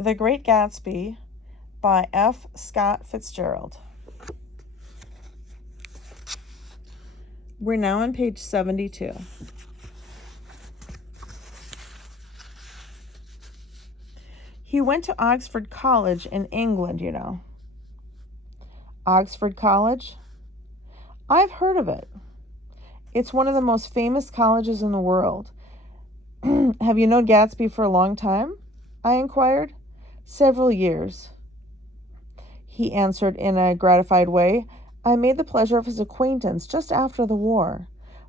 The Great Gatsby by F. Scott Fitzgerald. We're now on page 72. He went to Oxford College in England, you know. Oxford College? I've heard of it. It's one of the most famous colleges in the world. Have you known Gatsby for a long time? I inquired. Several years, he answered in a gratified way. I made the pleasure of his acquaintance just after the war,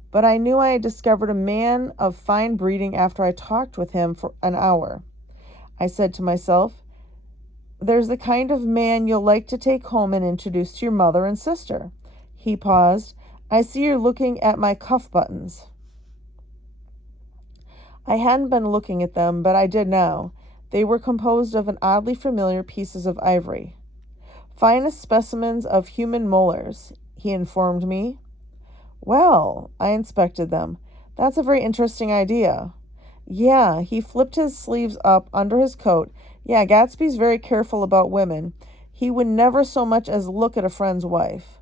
but I knew I had discovered a man of fine breeding after I talked with him for an hour. I said to myself, there's the kind of man you'll like to take home and introduce to your mother and sister. He paused. I see you're looking at my cuff buttons. I hadn't been looking at them, but I did now. They were composed of an oddly familiar pieces of ivory. Finest specimens of human molars, he informed me. Well, I inspected them. That's a very interesting idea. Yeah, he flipped his sleeves up under his coat. Yeah, Gatsby's very careful about women. He would never so much as look at a friend's wife.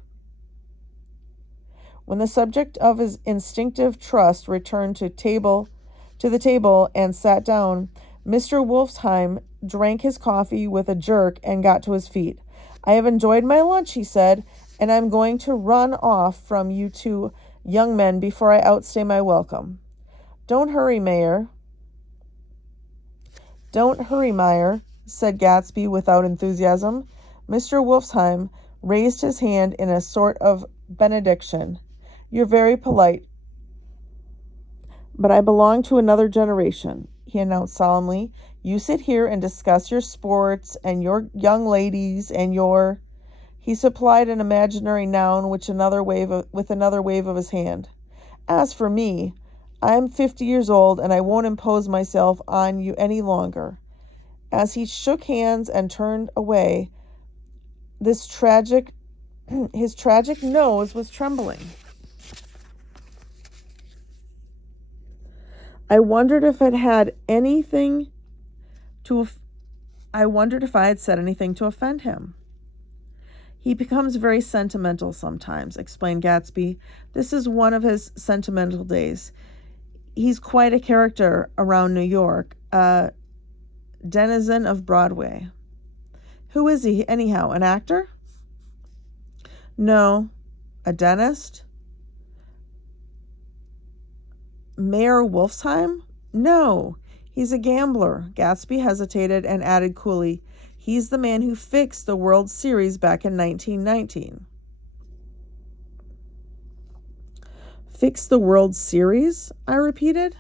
When the subject of his instinctive trust returned to the table and sat down, Mr. Wolfsheim drank his coffee with a jerk and got to his feet. I have enjoyed my lunch, he said, and I'm going to run off from you two young men before I outstay my welcome. Don't hurry, Meyer, said Gatsby without enthusiasm. Mr. Wolfsheim raised his hand in a sort of benediction. You're very polite, but I belong to another generation, he announced solemnly. You sit here and discuss your sports and your young ladies and your... He supplied an imaginary noun with another wave of his hand. As for me, I'm 50 years old and I won't impose myself on you any longer. As he shook hands and turned away, his tragic nose was trembling. I wondered if I had said anything to offend him. He becomes very sentimental sometimes, explained Gatsby. This is one of his sentimental days. He's quite a character around New York, a denizen of Broadway. Who is he, anyhow, an actor? No. A dentist? Mayor Wolfsheim? No. He's a gambler. Gatsby hesitated and added coolly, he's the man who fixed the World Series back in 1919. Fixed the World Series? I repeated.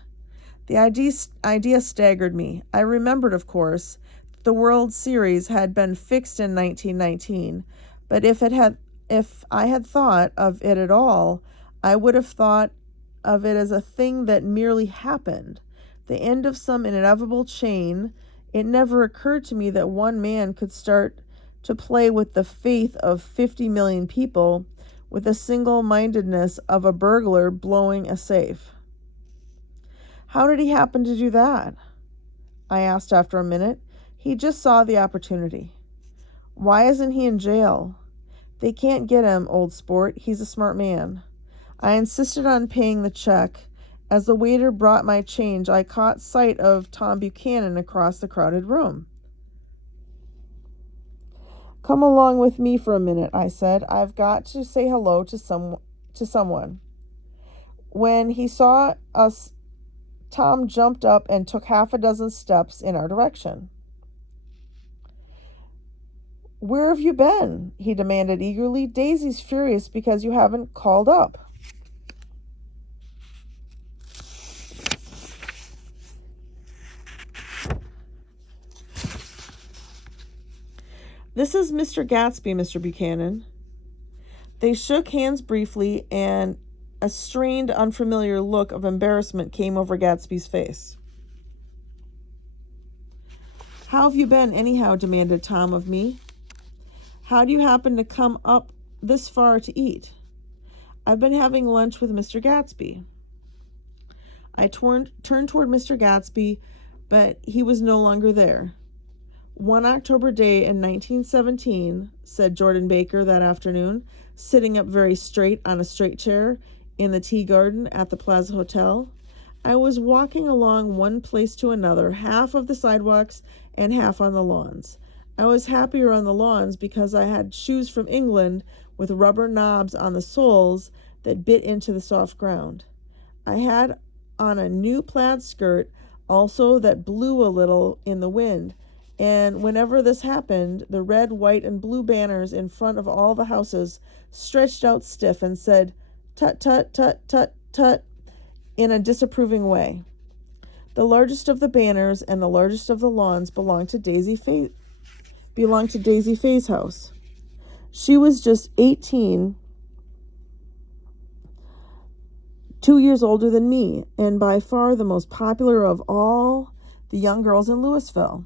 The idea staggered me. I remembered, of course, that the World Series had been fixed in 1919, but if I had thought of it at all, I would have thought of it as a thing that merely happened, the end of some inevitable chain. It never occurred to me that one man could start to play with the faith of 50 million people with the single-mindedness of a burglar blowing a safe. How did he happen to do that? I asked after a minute. He just saw the opportunity. Why isn't he in jail? They can't get him, old sport. He's a smart man. I insisted on paying the check. As the waiter brought my change, I caught sight of Tom Buchanan across the crowded room. Come along with me for a minute, I said. I've got to say hello to someone. When he saw us, Tom jumped up and took half a dozen steps in our direction. Where have you been? He demanded eagerly. Daisy's furious because you haven't called up. This is Mr. Gatsby, Mr. Buchanan. They shook hands briefly, and a strained, unfamiliar look of embarrassment came over Gatsby's face. How have you been, anyhow? Demanded Tom of me. How do you happen to come up this far to eat? I've been having lunch with Mr. Gatsby. I turned toward Mr. Gatsby, but he was no longer there. One October day in 1917, said Jordan Baker that afternoon, sitting up very straight on a straight chair in the tea garden at the Plaza Hotel, I was walking along one place to another, half of the sidewalks and half on the lawns. I was happier on the lawns because I had shoes from England with rubber knobs on the soles that bit into the soft ground. I had on a new plaid skirt also that blew a little in the wind, and whenever this happened, the red, white, and blue banners in front of all the houses stretched out stiff and said, "Tut, tut, tut, tut, tut," in a disapproving way. The largest of the banners and the largest of the lawns belonged to Daisy Faye's house. She was just 18, 2 years older than me, and by far the most popular of all the young girls in Louisville.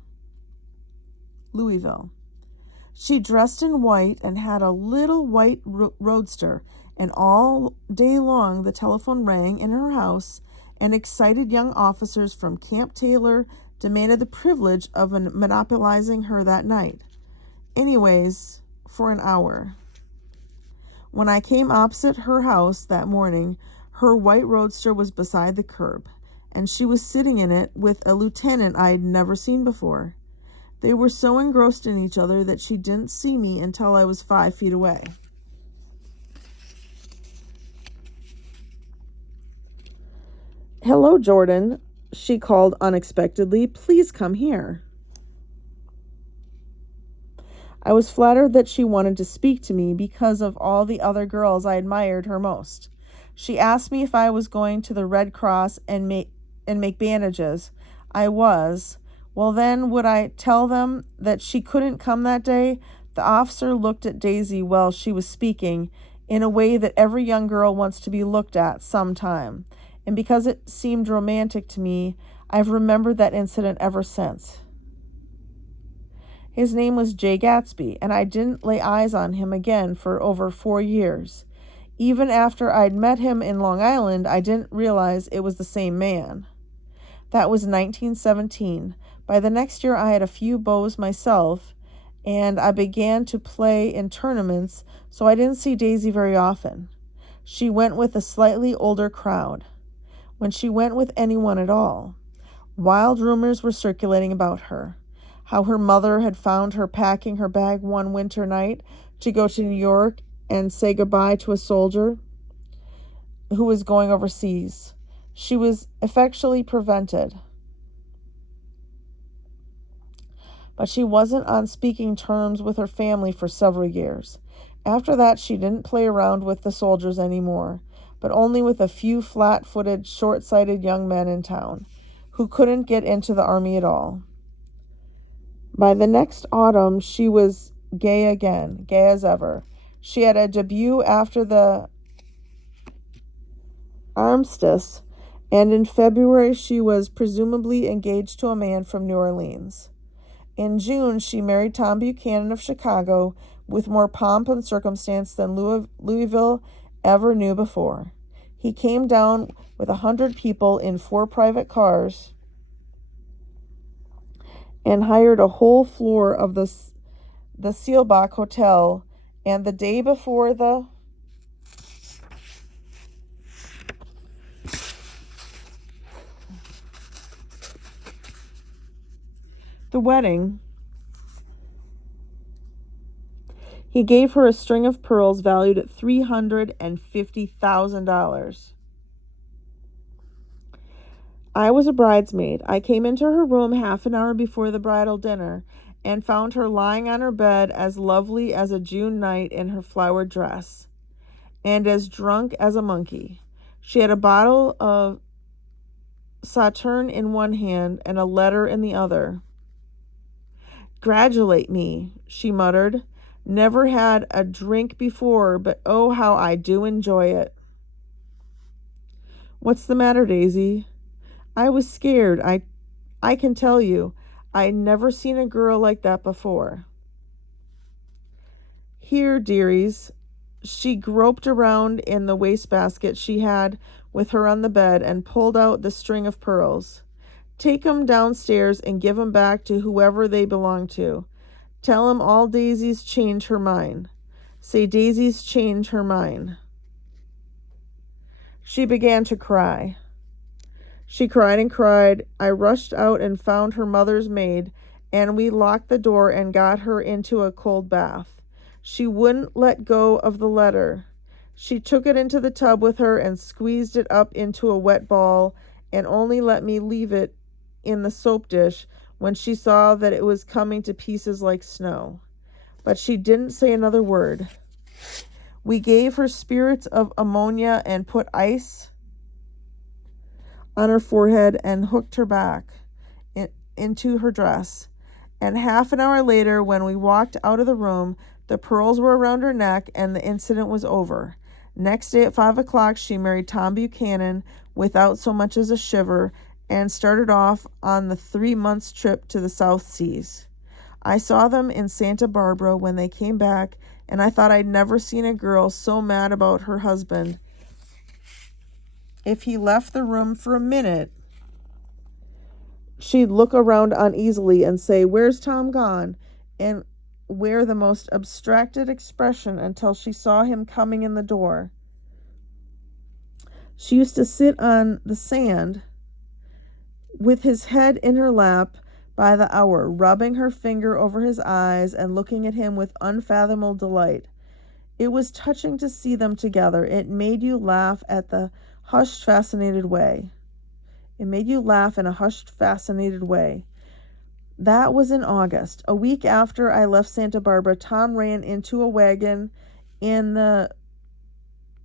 She dressed in white and had a little white roadster, and all day long the telephone rang in her house, and excited young officers from Camp Taylor demanded the privilege of monopolizing her that night. Anyways, for an hour. When I came opposite her house that morning, her white roadster was beside the curb, and she was sitting in it with a lieutenant I'd never seen before. They were so engrossed in each other that she didn't see me until I was 5 feet away. "Hello, Jordan," she called unexpectedly. "Please come here." I was flattered that she wanted to speak to me because of all the other girls I admired her most. She asked me if I was going to the Red Cross and make bandages. I was. Well, then, would I tell them that she couldn't come that day? The officer looked at Daisy while she was speaking, in a way that every young girl wants to be looked at sometime. And because it seemed romantic to me, I've remembered that incident ever since. His name was J. Gatsby, and I didn't lay eyes on him again for over 4 years. Even after I'd met him in Long Island, I didn't realize it was the same man. That was 1917. By the next year, I had a few beaux myself, and I began to play in tournaments, so I didn't see Daisy very often. She went with a slightly older crowd, when she went with anyone at all. Wild rumors were circulating about her, how her mother had found her packing her bag one winter night to go to New York and say goodbye to a soldier who was going overseas. She was effectually prevented, but she wasn't on speaking terms with her family for several years. After that, she didn't play around with the soldiers anymore, but only with a few flat-footed, short-sighted young men in town who couldn't get into the army at all. By the next autumn, she was gay again, gay as ever. She had a debut after the armistice, and in February she was presumably engaged to a man from New Orleans. In June, she married Tom Buchanan of Chicago with more pomp and circumstance than Louisville ever knew before. He came down with 100 people in 4 private cars and hired a whole floor of the Seelbach Hotel, and the day before the wedding, he gave her a string of pearls valued at $350,000. I was a bridesmaid. I came into her room half an hour before the bridal dinner and found her lying on her bed as lovely as a June night in her flowered dress, and as drunk as a monkey. She had a bottle of Sauterne in one hand and a letter in the other. "Gratulate me," she muttered. "Never had a drink before, but oh, how I do enjoy it." "What's the matter, Daisy?" "I was scared. I can tell you. I'd never seen a girl like that before." "Here, dearies." She groped around in the wastebasket she had with her on the bed and pulled out the string of pearls. Take 'em downstairs and give 'em back to whoever they belong to. Tell 'em all Daisy's changed her mind. Say Daisy's changed her mind." She began to cry. She cried and cried. I rushed out and found her mother's maid, and we locked the door and got her into a cold bath. She wouldn't let go of the letter. She took it into the tub with her and squeezed it up into a wet ball and only let me leave it in the soap dish when she saw that it was coming to pieces like snow. But she didn't say another word. We gave her spirits of ammonia and put ice on her forehead and hooked her back into her dress. And half an hour later, when we walked out of the room, the pearls were around her neck and the incident was over. Next day at 5 o'clock, she married Tom Buchanan without so much as a shiver and started off on the 3 months trip to the South Seas. I saw them in Santa Barbara when they came back, and I thought I'd never seen a girl so mad about her husband. If he left the room for a minute, she'd look around uneasily and say, "Where's Tom gone?" and wear the most abstracted expression until she saw him coming in the door. She used to sit on the sand with his head in her lap by the hour, rubbing her finger over his eyes and looking at him with unfathomable delight. It was touching to see them together. It made you laugh at the hushed, fascinated way. It made you laugh in a hushed, fascinated way. That was in August. A week after I left Santa Barbara, Tom ran into a wagon in the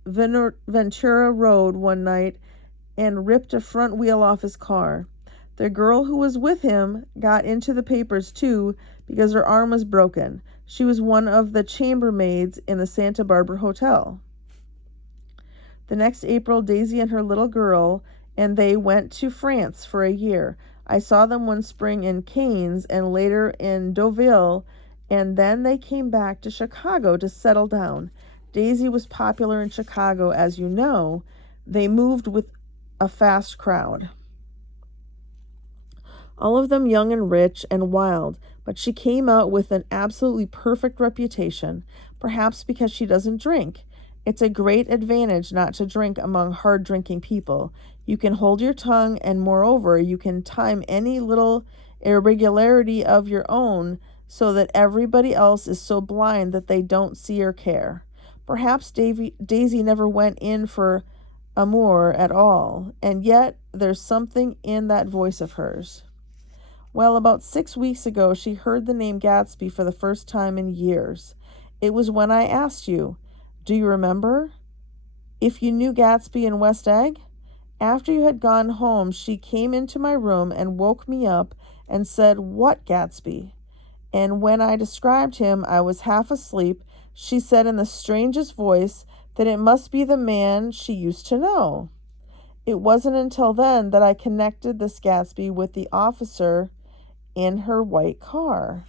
Ventura Road one night and ripped a front wheel off his car. The girl who was with him got into the papers too because her arm was broken. She was one of the chambermaids in the Santa Barbara hotel. The next April, Daisy and her little girl and they went to France for a year. I saw them one spring in Cannes and later in Deauville, and then they came back to Chicago to settle down. Daisy was popular in Chicago, as you know. They moved with a fast crowd. All of them young and rich and wild, but she came out with an absolutely perfect reputation, perhaps because she doesn't drink. It's a great advantage not to drink among hard-drinking people. You can hold your tongue, and moreover, you can time any little irregularity of your own so that everybody else is so blind that they don't see or care. Perhaps Daisy never went in for amour at all, and yet there's something in that voice of hers. Well, about 6 weeks ago, she heard the name Gatsby for the first time in years. It was when I asked you, do you remember? If you knew Gatsby in West Egg? After you had gone home, she came into my room and woke me up and said, "What Gatsby?" And when I described him, I was half asleep. She said in the strangest voice that it must be the man she used to know. It wasn't until then that I connected this Gatsby with the officer in her white car.